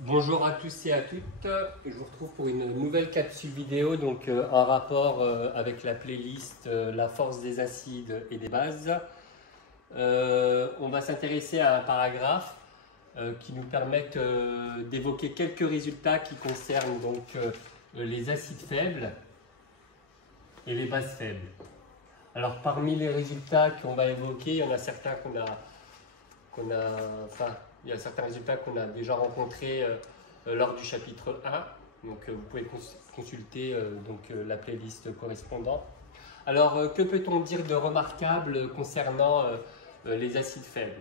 Bonjour à tous et à toutes, je vous retrouve pour une nouvelle capsule vidéo en rapport avec la playlist La force des acides et des bases. On va s'intéresser à un paragraphe qui nous permet d'évoquer quelques résultats qui concernent les acides faibles et les bases faibles. Alors parmi les résultats qu'on va évoquer, il y en a certains il y a certains résultats qu'on a déjà rencontrés lors du chapitre 1. Vous pouvez consulter la playlist correspondante. Alors, que peut-on dire de remarquable concernant les acides faibles?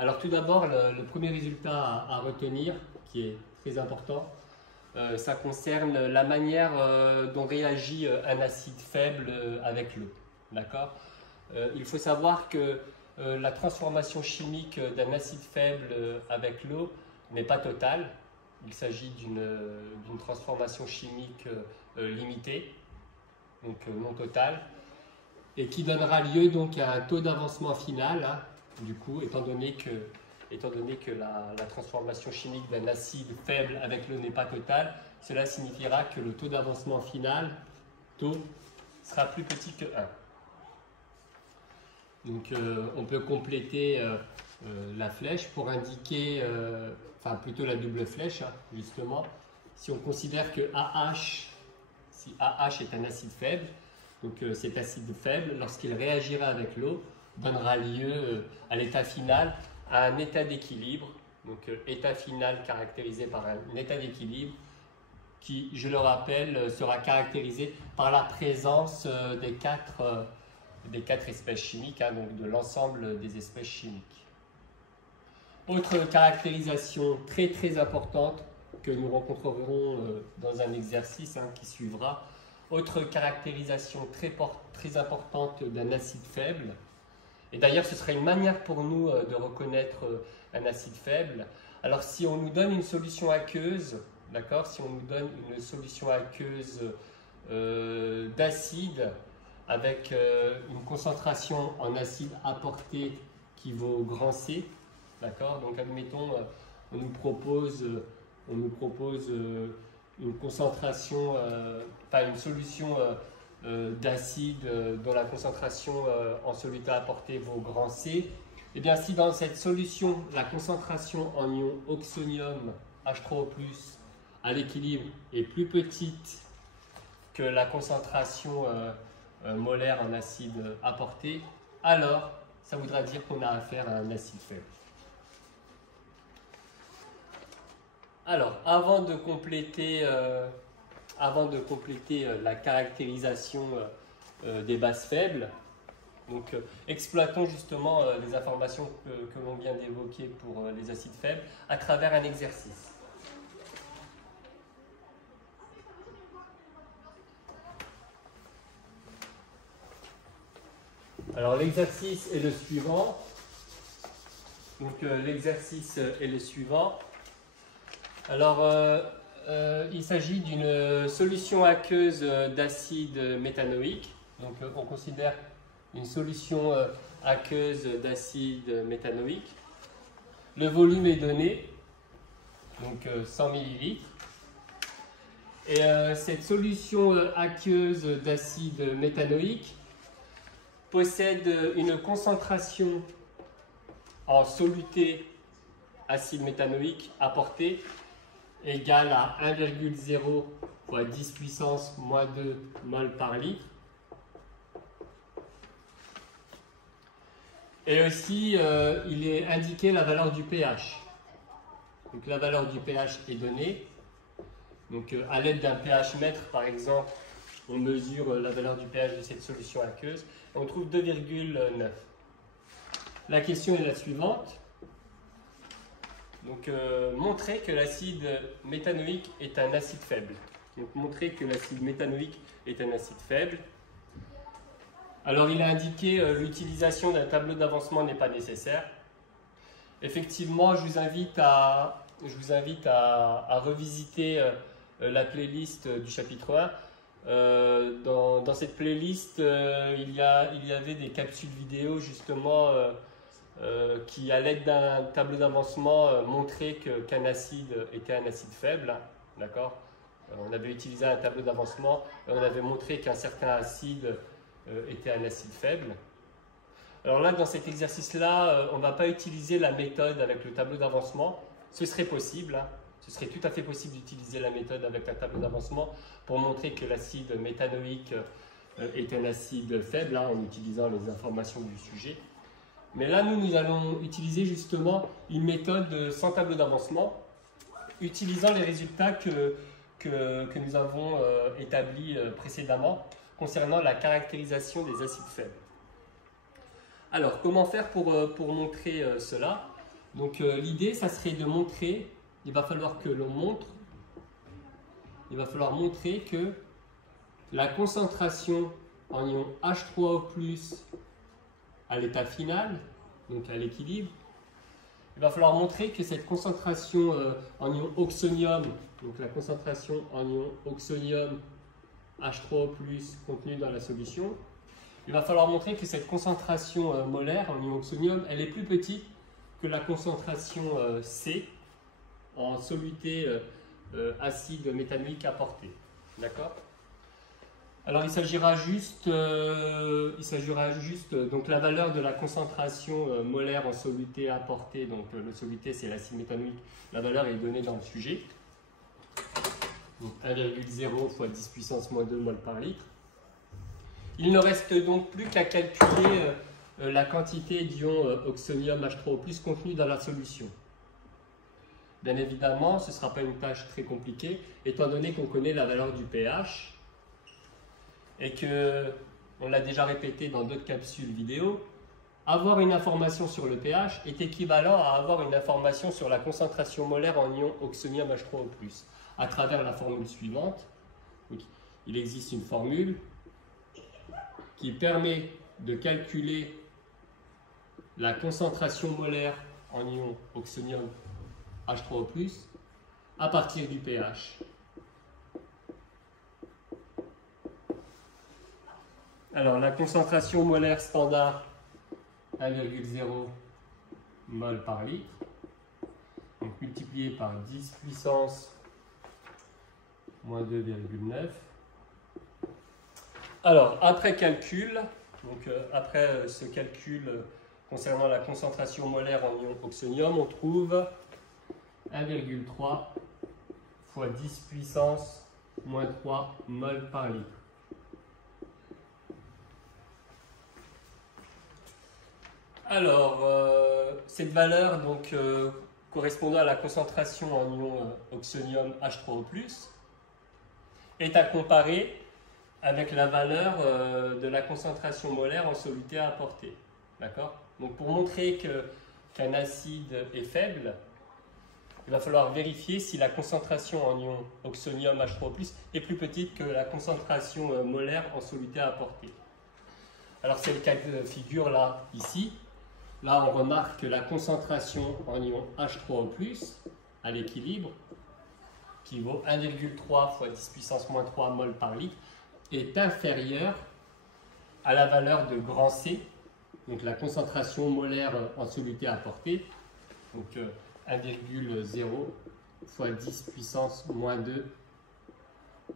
Alors, tout d'abord, le premier résultat à retenir, qui est très important, ça concerne la manière dont réagit un acide faible avec l'eau. D'accord? Il faut savoir que la transformation chimique d'un acide faible avec l'eau n'est pas totale. Il s'agit d'une transformation chimique limitée, donc non totale, et qui donnera lieu donc à un taux d'avancement final, hein, du coup, étant donné que la transformation chimique d'un acide faible avec l'eau n'est pas totale, cela signifiera que le taux d'avancement final, taux, sera plus petit que 1. Donc on peut compléter la flèche pour indiquer, plutôt la double flèche, hein, justement, si on considère que si AH est un acide faible, donc cet acide faible, lorsqu'il réagira avec l'eau, donnera lieu à l'état final à un état d'équilibre, donc état final caractérisé par un état d'équilibre qui, je le rappelle, sera caractérisé par la présence des quatre espèces chimiques, hein, donc de l'ensemble des espèces chimiques. Autre caractérisation très très importante que nous rencontrerons dans un exercice qui suivra, autre caractérisation très importante d'un acide faible, et d'ailleurs ce serait une manière pour nous de reconnaître un acide faible. Alors si on nous donne une solution aqueuse, d'accord, si on nous donne une solution aqueuse d'acide, avec une concentration en acide apporté qui vaut grand C, d'accord. Donc admettons, on nous propose une concentration, une solution d'acide dont la concentration en soluté apporté vaut grand C. Et bien si dans cette solution, la concentration en ion oxonium H3O+, à l'équilibre est plus petite que la concentration molaire en acide apporté, alors ça voudra dire qu'on a affaire à un acide faible. Alors, avant de compléter la caractérisation des bases faibles, exploitons justement les informations que l'on vient d'évoquer pour les acides faibles à travers un exercice. Alors l'exercice est le suivant. L'exercice est le suivant. Alors il s'agit d'une solution aqueuse d'acide méthanoïque. Donc on considère une solution aqueuse d'acide méthanoïque. Le volume est donné, donc 100 ml. Et cette solution aqueuse d'acide méthanoïque possède une concentration en soluté acide méthanoïque apporté égale à 1,0 fois 10 puissance moins 2 mol par litre. Et aussi, il est indiqué la valeur du pH. Donc la valeur du pH est donnée. Donc à l'aide d'un pH mètre, par exemple, on mesure la valeur du pH de cette solution aqueuse. On trouve 2,9. La question est la suivante. Donc, montrer que l'acide méthanoïque est un acide faible. Donc, montrer que l'acide méthanoïque est un acide faible. Alors, il a indiqué l'utilisation d'un tableau d'avancement n'est pas nécessaire. Effectivement, je vous invite à revisiter la playlist du chapitre 1. Dans cette playlist, il y avait des capsules vidéo justement qui, à l'aide d'un tableau d'avancement, montrait qu'un acide était un acide faible. D'accord? On avait utilisé un tableau d'avancement et on avait montré qu'un certain acide était un acide faible. Alors là, dans cet exercice-là, on ne va pas utiliser la méthode avec le tableau d'avancement. Ce serait possible, hein. Ce serait tout à fait possible d'utiliser la méthode avec un tableau d'avancement pour montrer que l'acide méthanoïque est un acide faible, hein, en utilisant les informations du sujet. Mais là, nous allons utiliser justement une méthode sans tableau d'avancement, utilisant les résultats que nous avons établis précédemment concernant la caractérisation des acides faibles. Alors, comment faire pour montrer cela? Donc, l'idée, ça serait de montrer, il va falloir montrer que la concentration en ion H3O+, à l'état final, donc à l'équilibre, il va falloir montrer que cette concentration en ion oxonium, donc la concentration en ion oxonium H3O+, contenue dans la solution, il va falloir montrer que cette concentration molaire en ion oxonium, elle est plus petite que la concentration C en soluté acide méthanoïque apporté. D'accord? Alors il s'agira juste, donc la valeur de la concentration molaire en soluté apporté, donc le soluté c'est l'acide méthanoïque, la valeur est donnée dans le sujet. Donc 1,0 fois 10 puissance moins 2 mol par litre. Il ne reste donc plus qu'à calculer la quantité d'ion oxonium H3O+ contenu dans la solution. Bien évidemment, ce ne sera pas une tâche très compliquée, étant donné qu'on connaît la valeur du pH et que, on l'a déjà répété dans d'autres capsules vidéo, avoir une information sur le pH est équivalent à avoir une information sur la concentration molaire en ion oxonium H3O+, à travers la formule suivante. Donc, il existe une formule qui permet de calculer la concentration molaire en ion oxonium H3O+, à partir du pH. Alors, la concentration molaire standard, 1,0 mol par litre, donc multiplié par 10 puissance moins 2,9. Alors, après calcul, donc après ce calcul concernant la concentration molaire en ion oxonium, on trouve 1,3 fois 10 puissance moins 3 mol par litre. Alors, cette valeur, donc, correspondant à la concentration en ion oxonium H3O+, est à comparer avec la valeur de la concentration molaire en soluté à apporter. D'accord? Donc, pour montrer qu'un acide est faible, il va falloir vérifier si la concentration en ion oxonium H3O+ est plus petite que la concentration molaire en soluté à apporter. Alors, c'est le cas de figure là, ici. Là, on remarque que la concentration en ion H3O+, à l'équilibre, qui vaut 1,3 fois 10 puissance moins 3 mol par litre, est inférieure à la valeur de grand C, donc la concentration molaire en soluté apportée, donc 1,0 fois 10 puissance moins 2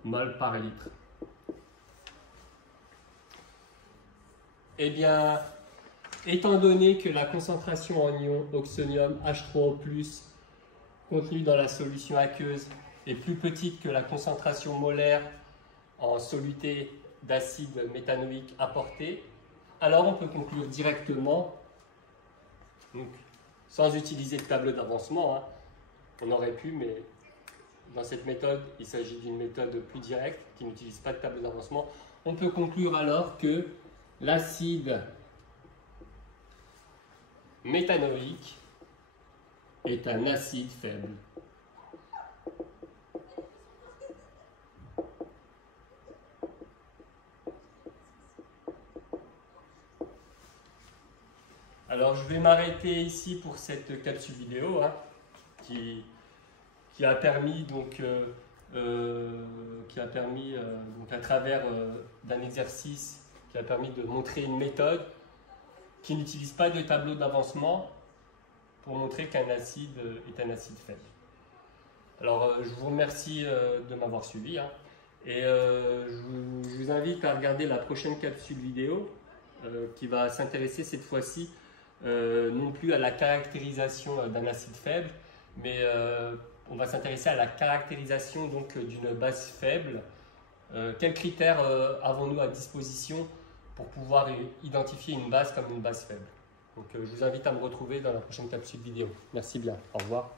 mol par litre. Eh bien, étant donné que la concentration en ion oxonium H3O+, contenue dans la solution aqueuse, est plus petite que la concentration molaire en soluté d'acide méthanoïque apporté, alors on peut conclure directement, donc, sans utiliser de tableau d'avancement, hein. On aurait pu, mais dans cette méthode, il s'agit d'une méthode plus directe qui n'utilise pas de tableau d'avancement. On peut conclure alors que l'acide méthanoïque est un acide faible. Alors je vais m'arrêter ici pour cette capsule vidéo, hein, qui a permis donc, à travers d'un exercice qui a permis de montrer une méthode qui n'utilise pas de tableau d'avancement pour montrer qu'un acide est un acide faible. Alors, je vous remercie de m'avoir suivi, hein, et je vous invite à regarder la prochaine capsule vidéo qui va s'intéresser cette fois-ci non plus à la caractérisation d'un acide faible, mais on va s'intéresser à la caractérisation donc d'une base faible. Quels critères avons-nous à disposition pour pouvoir identifier une base comme une base faible? Donc, je vous invite à me retrouver dans la prochaine capsule vidéo. Merci bien. Au revoir.